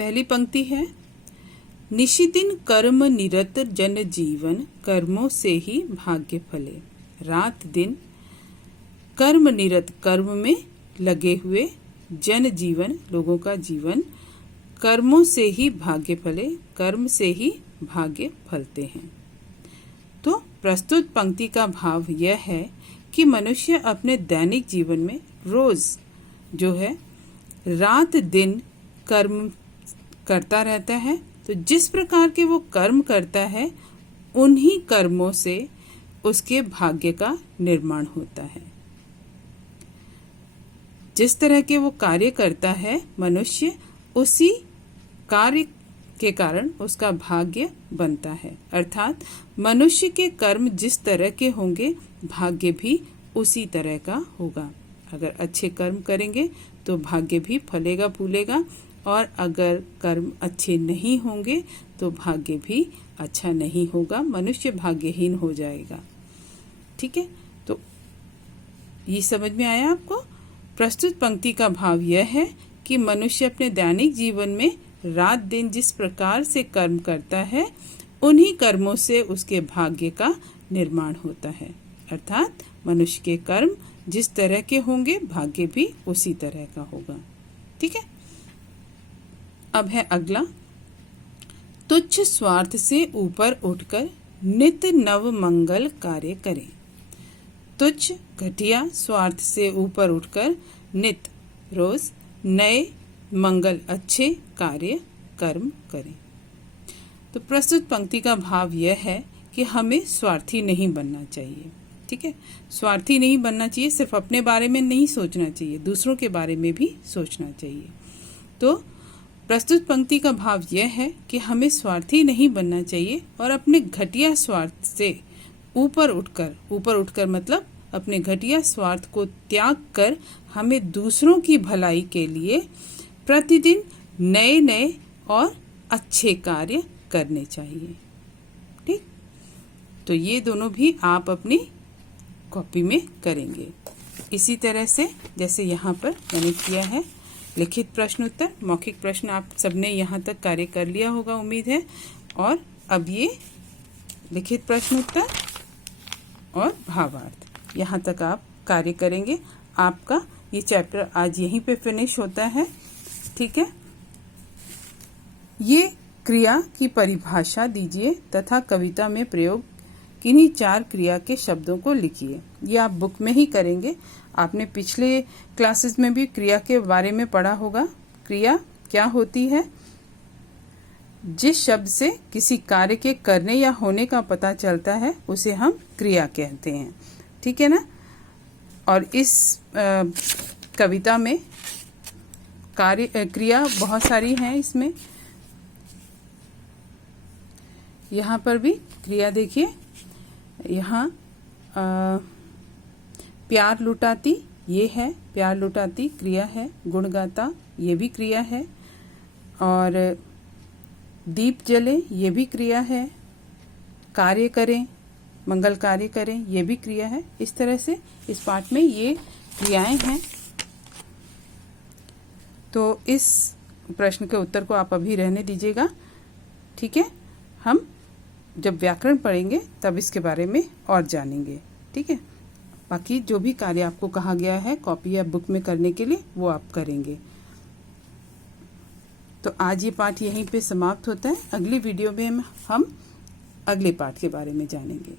पहली पंक्ति है, निशिदिन कर्म निरत जन जीवन, कर्मों से ही भाग्य फले। रात दिन कर्म निरत, कर्म में लगे हुए, जन जीवन, लोगों का जीवन, कर्मों से ही भाग्य फले, कर्म से ही भाग्य फलते हैं। तो प्रस्तुत पंक्ति का भाव यह है कि मनुष्य अपने दैनिक जीवन में रोज जो है रात दिन कर्म करता रहता है। तो जिस प्रकार के वो कर्म करता है उन्हीं कर्मों से उसके भाग्य का निर्माण होता है। जिस तरह के वो कार्य करता है मनुष्य, उसी कार्य के कारण उसका भाग्य बनता है। अर्थात मनुष्य के कर्म जिस तरह के होंगे भाग्य भी उसी तरह का होगा। अगर अच्छे कर्म करेंगे तो भाग्य भी फलेगा फूलेगा, और अगर कर्म अच्छे नहीं होंगे तो भाग्य भी अच्छा नहीं होगा, मनुष्य भाग्यहीन हो जाएगा। ठीक है, तो ये समझ में आया आपको? प्रस्तुत पंक्ति का भाव यह है कि मनुष्य अपने दैनिक जीवन में रात दिन जिस प्रकार से कर्म करता है उन्हीं कर्मों से उसके भाग्य का निर्माण होता है। अर्थात मनुष्य के कर्म जिस तरह के होंगे भाग्य भी उसी तरह का होगा। ठीक है, अब है अगला, तुच्छ स्वार्थ से ऊपर उठकर नित नव मंगल कार्य करें। तुच्छ घटिया स्वार्थ से ऊपर उठकर नित रोज नए मंगल अच्छे कार्य कर्म करें। तो प्रस्तुत पंक्ति का भाव यह है कि हमें स्वार्थी नहीं बनना चाहिए। ठीक है, स्वार्थी नहीं बनना चाहिए, सिर्फ अपने बारे में नहीं सोचना चाहिए, दूसरों के बारे में भी सोचना चाहिए। तो प्रस्तुत पंक्ति का भाव यह है कि हमें स्वार्थी नहीं बनना चाहिए और अपने घटिया स्वार्थ से ऊपर उठकर मतलब अपने घटिया स्वार्थ को त्याग कर हमें दूसरों की भलाई के लिए प्रतिदिन नए नए और अच्छे कार्य करने चाहिए। ठीक, तो ये दोनों भी आप अपनी कॉपी में करेंगे। इसी तरह से जैसे यहाँ पर मैंने किया है लिखित प्रश्न उत्तर, मौखिक प्रश्न आप सबने यहाँ तक कार्य कर लिया होगा उम्मीद है। और अब ये लिखित प्रश्न उत्तर और भावार्थ यहाँ तक आप कार्य करेंगे। आपका ये चैप्टर आज यहीं पे फिनिश होता है। ठीक है, ये क्रिया की परिभाषा दीजिए तथा कविता में प्रयोग किन्हीं 4 क्रिया के शब्दों को लिखिए। ये आप बुक में ही करेंगे। आपने पिछले क्लासेस में भी क्रिया के बारे में पढ़ा होगा। क्रिया क्या होती है? जिस शब्द से किसी कार्य के करने या होने का पता चलता है उसे हम क्रिया कहते हैं। ठीक है ना? और इस कविता में क्रिया बहुत सारी हैं। इसमें यहाँ पर भी क्रिया देखिए, यहाँ प्यार लुटाती ये है, प्यार लुटाती क्रिया है। गुणगाता ये भी क्रिया है। और दीप जले ये भी क्रिया है। कार्य करें, मंगल कार्य करें ये भी क्रिया है। इस तरह से इस पाठ में ये क्रियाएं हैं। तो इस प्रश्न के उत्तर को आप अभी रहने दीजिएगा। ठीक है, हम जब व्याकरण पढ़ेंगे तब इसके बारे में और जानेंगे। ठीक है, बाकी जो भी कार्य आपको कहा गया है कॉपी या बुक में करने के लिए वो आप करेंगे। तो आज ये पाठ यहीं पे समाप्त होता है। अगली वीडियो में हम अगले पाठ के बारे में जानेंगे।